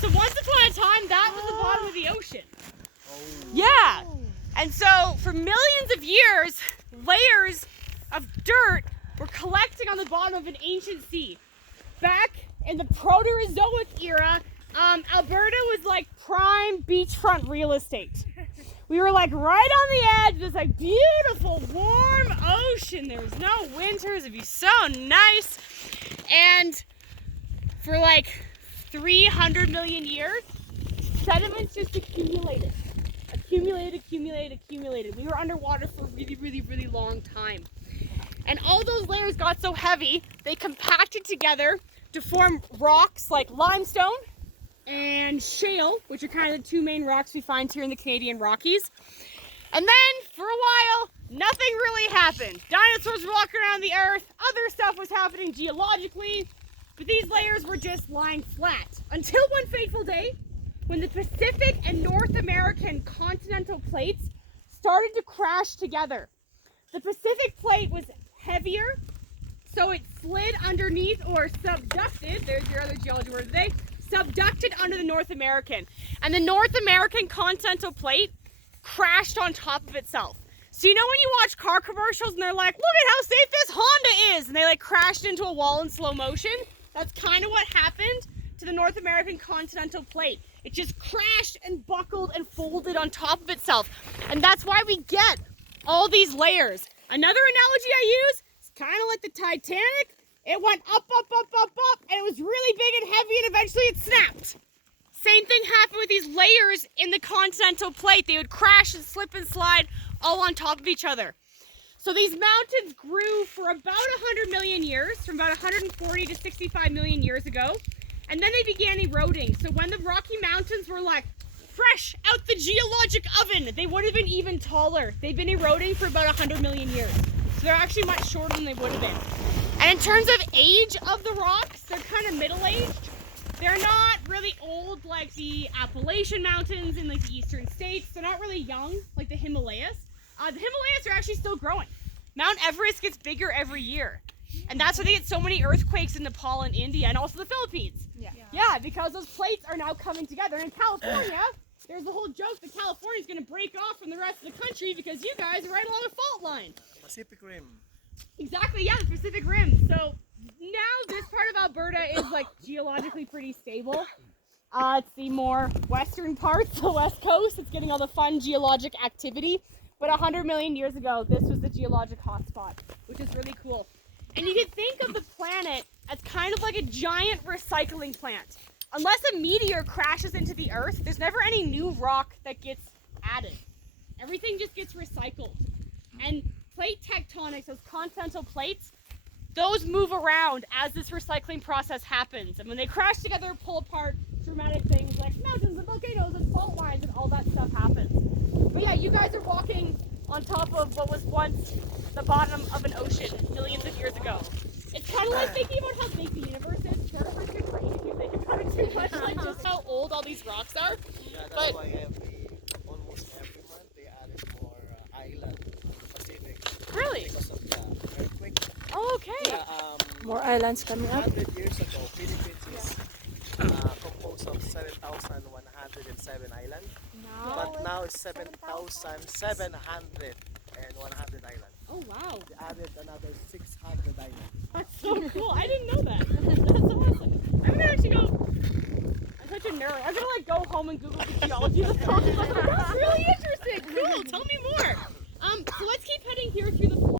So once upon a time, that was the bottom of the ocean. Oh. Yeah. And so for millions of years, layers of dirt were collecting on the bottom of an ancient sea. Back in the Proterozoic era, Alberta was like prime beachfront real estate. We were like right on the edge of this like beautiful warm ocean. There was no winters, it'd be so nice. And for like 300 million years, sediments just accumulated. Accumulated. We were underwater for a really long time. And all those layers got so heavy, they compacted together to form rocks like limestone and shale, which are kind of the two main rocks we find here in the Canadian Rockies. And then, for a while, nothing really happened. Dinosaurs were walking around the earth, other stuff was happening geologically, but these layers were just lying flat. Until one fateful day, when the Pacific and North American continental plates started to crash together. The Pacific plate was heavier, so it slid underneath or subducted, there's your other geology word today, subducted under the North American. And the North American continental plate crashed on top of itself. So you know when you watch car commercials and they're like, look at how safe this Honda is, and they like crashed into a wall in slow motion? That's kind of what happened to the North American continental plate. It just crashed and buckled and folded on top of itself. And that's why we get all these layers. Another analogy I use is kind of like the Titanic. It went up, and it was really big and heavy, and eventually it snapped. Same thing happened with these layers in the continental plate. They would crash and slip and slide all on top of each other. So these mountains grew for about 100 million years, from about 140 to 65 million years ago. And then they began eroding. So when the Rocky Mountains were like fresh out the geologic oven, they would have been even taller. They've been eroding for about 100 million years. So they're actually much shorter than they would have been. And in terms of age of the rocks, they're kind of middle-aged. They're not really old like the Appalachian Mountains in like the eastern states. They're not really young like the Himalayas. The Himalayas are actually still growing. Mount Everest gets bigger every year. And that's why they get so many earthquakes in Nepal and India and also the Philippines. Yeah, because those plates are now coming together. In California, there's the whole joke that California is going to break off from the rest of the country because you guys are right along a fault line. Pacific Rim. Exactly, yeah, the Pacific Rim. So now this part of Alberta is like geologically pretty stable. It's the more western parts, the west coast. It's getting all the fun geologic activity. But 100 million years ago, this was the geologic hotspot, which is really cool. And you can think of the planet as kind of like a giant recycling plant. Unless a meteor crashes into the earth, there's never any new rock that gets added. Everything just gets recycled. And plate tectonics, those continental plates, those move around as this recycling process happens. And when they crash together, pull apart, dramatic things like mountains and volcanoes and fault lines and all that stuff happens. But yeah, you guys are walking on top of what was once the bottom of an ocean millions of years ago. It's kind of like thinking about how big the universe is. Sort of like your brain if you think about it too much, like just how old all these rocks are. Yeah, that's why almost every month they added more island to the Pacific. Really? Because of the earthquake. Oh, okay. Yeah, More islands coming up. 100 years ago, Philippines is composed of 7,107 islands. But now it's 7,701 islands. Oh, wow. They added another 600 islands. That's so cool. I didn't know that. That's awesome. I'm gonna actually go. I'm such a nerd. I'm gonna like go home and Google the geology of the continent. That's really interesting. Cool. Tell me more. So let's keep heading here through the